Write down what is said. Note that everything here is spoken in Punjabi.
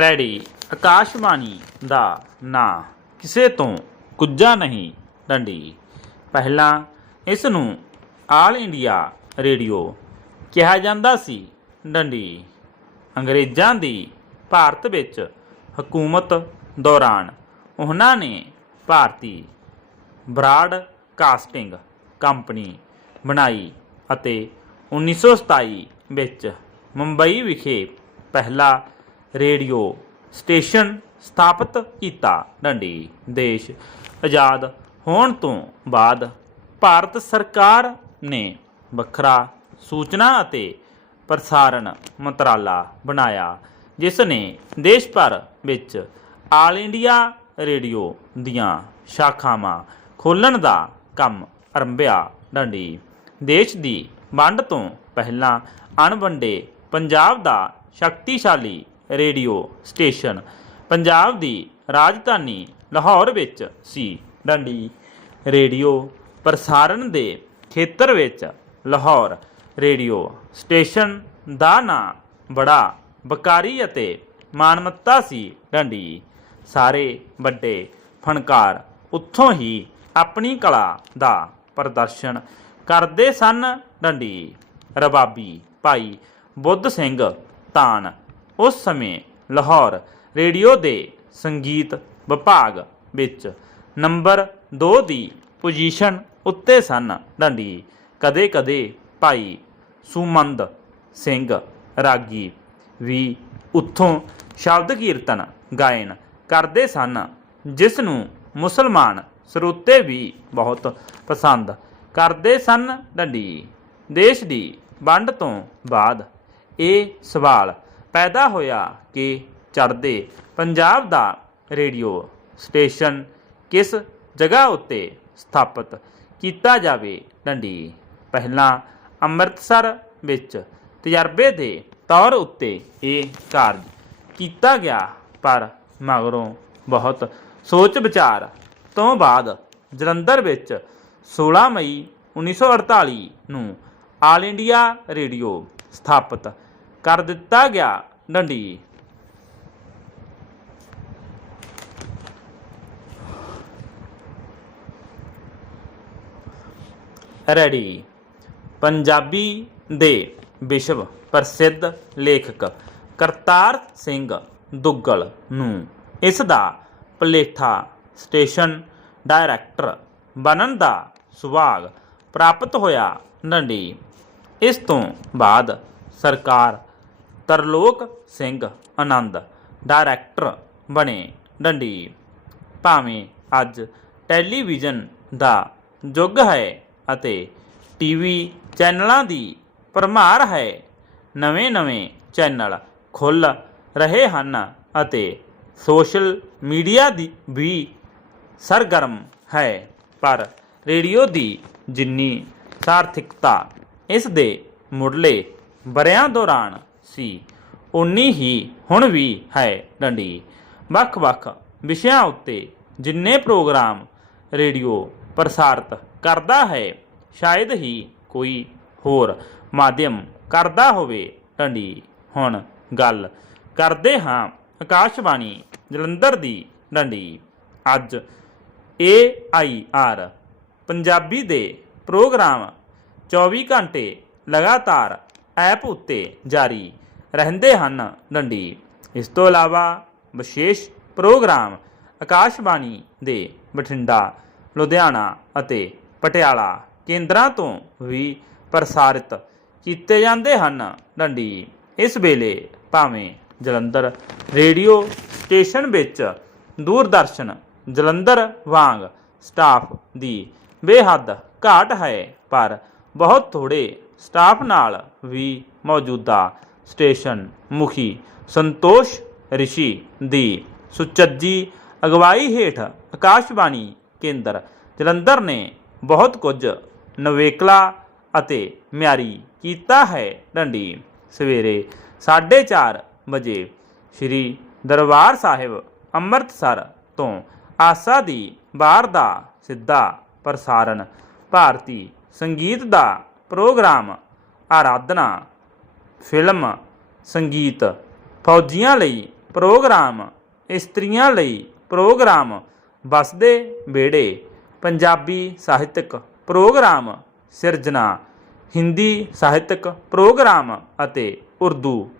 ਰੈਡੀ। ਆਕਾਸ਼ਵਾਣੀ ਦਾ ਨਾਂ। ਕਿਸੇ ਤੋਂ ਕੁੱਜਾ ਨਹੀਂ ਡੰਡੀ। ਪਹਿਲਾਂ ਇਸ ਨੂੰ ਆਲ ਇੰਡੀਆ ਰੇਡੀਓ ਕਿਹਾ ਜਾਂਦਾ ਸੀ ਡੰਡੀ। ਅੰਗਰੇਜ਼ਾਂ ਦੀ ਭਾਰਤ ਵਿੱਚ ਹਕੂਮਤ ਦੌਰਾਨ ਉਹਨਾਂ ਨੇ ਭਾਰਤੀ ਬਰਾਡਕਾਸਟਿੰਗ ਕੰਪਨੀ ਬਣਾਈ ਅਤੇ 1927 ਵਿੱਚ ਮੁੰਬਈ ਵਿਖੇ ਪਹਿਲਾ ਰੇਡੀਓ ਸਟੇਸ਼ਨ ਸਥਾਪਿਤ ਕੀਤਾ। ਡੰਡੀ। ਦੇਸ਼ ਆਜ਼ਾਦ ਹੋਣ ਤੋਂ ਬਾਅਦ ਭਾਰਤ ਸਰਕਾਰ ਨੇ ਵੱਖਰਾ ਸੂਚਨਾ ਅਤੇ ਪ੍ਰਸਾਰਣ ਮੰਤਰਾਲਾ ਬਣਾਇਆ, ਜਿਸ ਨੇ ਦੇਸ਼ ਭਰ ਵਿੱਚ ਆਲ ਇੰਡੀਆ ਰੇਡੀਓ ਦੀਆਂ ਸ਼ਾਖਾਵਾਂ ਖੋਲ੍ਹਣ ਦਾ ਕੰਮ ਆਰੰਭਿਆ। ਡੰਡੀ। ਦੇਸ਼ ਦੀ ਵੰਡ ਤੋਂ ਪਹਿਲਾਂ ਅਣਵੰਡੇ ਪੰਜਾਬ ਦਾ ਸ਼ਕਤੀਸ਼ਾਲੀ ਰੇਡੀਓ ਸਟੇਸ਼ਨ। ਪੰਜਾਬ ਦੀ ਰਾਜਧਾਨੀ ਲਾਹੌਰ ਵਿੱਚ ਸੀ ਡੰਡੀ। ਰੇਡੀਓ ਪ੍ਰਸਾਰਣ ਦੇ ਖੇਤਰ ਵਿੱਚ ਲਾਹੌਰ ਰੇਡੀਓ ਸਟੇਸ਼ਨ ਦਾ ਨਾਂ ਬੜਾ ਬਕਾਰੀ ਅਤੇ ਮਾਨਮੱਤਾ ਸੀ ਡੰਡੀ। ਸਾਰੇ ਵੱਡੇ ਫਨਕਾਰ ਉੱਥੋਂ ਹੀ ਆਪਣੀ ਕਲਾ ਦਾ ਪ੍ਰਦਰਸ਼ਨ ਕਰਦੇ ਸਨ ਡੰਡੀ। ਰਬਾਬੀ ਭਾਈ ਬੁੱਧ ਸਿੰਘ ਤਾਨ ਉਸ ਸਮੇਂ ਲਾਹੌਰ ਰੇਡੀਓ ਦੇ ਸੰਗੀਤ ਵਿਭਾਗ ਵਿੱਚ ਨੰਬਰ 2 ਦੀ ਪੋਜੀਸ਼ਨ ਉੱਤੇ ਸਨ। ਡੰਡੀ, ਕਦੇ-ਕਦੇ ਭਾਈ ਸੁਮੰਦ ਸਿੰਘ ਰਾਗੀ ਵੀ ਉੱਥੋਂ ਸ਼ਬਦ ਕੀਰਤਨ, ਗਾਇਨ ਕਰਦੇ ਸਨ, ਜਿਸ ਨੂੰ ਮੁਸਲਮਾਨ ਸਰੋਤੇ ਵੀ ਬਹੁਤ ਪਸੰਦ ਕਰਦੇ ਸਨ। ਡੰਡੀ, ਦੇਸ਼ ਦੀ ਵੰਡ ਤੋਂ ਬਾਅਦ ਇਹ ਸਵਾਲ ਪੈਦਾ ਹੋਇਆ ਕਿ ਚੜ੍ਹਦੇ ਪੰਜਾਬ ਦਾ ਰੇਡੀਓ ਸਟੇਸ਼ਨ ਕਿਸ ਜਗ੍ਹਾ ਉੱਤੇ ਸਥਾਪਿਤ ਕੀਤਾ ਜਾਵੇ? ਡੰਡੀ। ਪਹਿਲਾਂ ਅੰਮ੍ਰਿਤਸਰ ਵਿੱਚ ਤਜਰਬੇ ਦੇ ਤੌਰ ਉੱਤੇ ਇਹ ਕਾਰਜ ਕੀਤਾ ਗਿਆ, ਪਰ ਮਗਰੋਂ ਬਹੁਤ ਸੋਚ ਵਿਚਾਰ ਤੋਂ ਬਾਅਦ ਜਲੰਧਰ ਵਿੱਚ 16 ਮਈ 1948 ਨੂੰ ਆਲ ਇੰਡੀਆ ਰੇਡੀਓ ਸਥਾਪਿਤ ਕਰ ਦਿੱਤਾ ਗਿਆ। ਡੰਡੀ। ਰੈਡੀ। ਪੰਜਾਬੀ ਦੇ ਵਿਸ਼ਵ ਪ੍ਰਸਿੱਧ ਲੇਖਕ ਕਰਤਾਰ ਸਿੰਘ ਦੁੱਗਲ ਨੂੰ ਇਸ ਦਾ ਪਲੇਠਾ ਸਟੇਸ਼ਨ ਡਾਇਰੈਕਟਰ ਬਣਨ ਦਾ ਸੁਭਾਗ ਪ੍ਰਾਪਤ ਹੋਇਆ। ਨੰਡੀ ਇਸ ਤੋਂ ਬਾਅਦ ਸਰਕਾਰ ਤਰਲੋਕ ਸਿੰਘ ਆਨੰਦ ਡਾਇਰੈਕਟਰ ਬਣੇ ਡੰਡੀ। ਭਾਵੇਂ ਅੱਜ ਟੈਲੀਵਿਜ਼ਨ ਦਾ ਯੁੱਗ ਹੈ ਅਤੇ ਟੀਵੀ ਚੈਨਲਾਂ ਦੀ ਭਰਮਾਰ ਹੈ, ਨਵੇਂ-ਨਵੇਂ ਚੈਨਲ ਖੁੱਲ ਰਹੇ ਹਨ ਅਤੇ ਸੋਸ਼ਲ ਮੀਡੀਆ ਦੀ ਵੀ ਸਰਗਰਮ ਹੈ। ਪਰ ਰੇਡੀਓ ਦੀ ਜਿੰਨੀ ਸਾਰਥਿਕਤਾ ਇਸ ਦੇ ਮੁੱਢਲੇ ਬਰਿਆਂ ਦੌਰਾਨ ਸੀ। ਉਨੀ ਹੀ ਹੁਣ ਵੀ ਹੈ ਡੰਡੀ। ਵੱਖ-ਵੱਖ ਵਿਸ਼ਿਆਂ ਉੱਤੇ ਜਿੰਨੇ ਪ੍ਰੋਗਰਾਮ ਰੇਡੀਓ ਪ੍ਰਸਾਰਿਤ ਕਰਦਾ ਹੈ, ਸ਼ਾਇਦ ਹੀ ਕੋਈ ਹੋਰ ਮਾਧਿਅਮ ਕਰਦਾ ਹੋਵੇ ਡੰਡੀ। ਹੁਣ ਗੱਲ ਕਰਦੇ ਹਾਂ ਆਕਾਸ਼ਵਾਣੀ ਜਲੰਧਰ ਦੀ ਡੰਡੀ। ਅੱਜ ਏ ਆਈ ਆਰ ਪੰਜਾਬੀ ਦੇ ਪ੍ਰੋਗਰਾਮ 24 ਘੰਟੇ ਲਗਾਤਾਰ ਐਪ ਉੱਤੇ ਜਾਰੀ ਰਹਿੰਦੇ ਹਨ। ਡੰਡੀ ਇਸ ਤੋਂ ਇਲਾਵਾ ਵਿਸ਼ੇਸ਼ ਪ੍ਰੋਗਰਾਮ ਆਕਾਸ਼ਬਾਣੀ ਦੇ ਬਠਿੰਡਾ, ਲੁਧਿਆਣਾ ਅਤੇ ਪਟਿਆਲਾ ਕੇਂਦਰਾਂ ਤੋਂ ਵੀ ਪ੍ਰਸਾਰਿਤ ਕੀਤੇ ਜਾਂਦੇ ਹਨ। ਡੰਡੀ ਇਸ ਵੇਲੇ ਭਾਵੇਂ ਜਲੰਧਰ ਰੇਡੀਓ ਸਟੇਸ਼ਨ ਵਿੱਚ ਦੂਰਦਰਸ਼ਨ ਜਲੰਧਰ ਵਾਂਗ ਸਟਾਫ ਦੀ ਬੇਹੱਦ ਘਾਟ ਹੈ, ਪਰ ਬਹੁਤ ਥੋੜੇ ਸਟਾਫ ਨਾਲ ਵੀ ਮੌਜੂਦਾ ਸਟੇਸ਼ਨ ਮੁਖੀ ਸੰਤੋਸ਼ ਰਿਸ਼ੀ ਦੀ ਸੁਚੱਜੀ ਅਗਵਾਈ ਹੇਠ ਆਕਾਸ਼ਬਾਣੀ ਕੇਂਦਰ ਜਲੰਧਰ ਨੇ ਬਹੁਤ ਕੁਝ ਨਵੇਕਲਾ ਅਤੇ ਮਿਆਰੀ ਕੀਤਾ ਹੈ ਡੰਡੀ। ਸਵੇਰੇ 4:30 ਵਜੇ ਸ੍ਰੀ ਦਰਬਾਰ ਸਾਹਿਬ ਅੰਮ੍ਰਿਤਸਰ ਤੋਂ ਆਸਾ ਦੀ ਬਾਹਰ ਦਾ ਸਿੱਧਾ ਪ੍ਰਸਾਰਣ, ਭਾਰਤੀ ਸੰਗੀਤ ਦਾ ਪ੍ਰੋਗਰਾਮ, ਆਰਾਧਨਾ ਫਿਲਮ, ਸੰਗੀਤ, ਫੌਜੀਆਂ ਲਈ ਪ੍ਰੋਗਰਾਮ, ਇਸਤਰੀਆਂ ਲਈ ਪ੍ਰੋਗਰਾਮ ਵਸਦੇ ਵਿਹੜੇ, ਪੰਜਾਬੀ ਸਾਹਿਤਕ ਪ੍ਰੋਗਰਾਮ, ਸਿਰਜਣਾ, ਹਿੰਦੀ ਸਾਹਿਤਕ ਪ੍ਰੋਗਰਾਮ ਅਤੇ ਉਰਦੂ।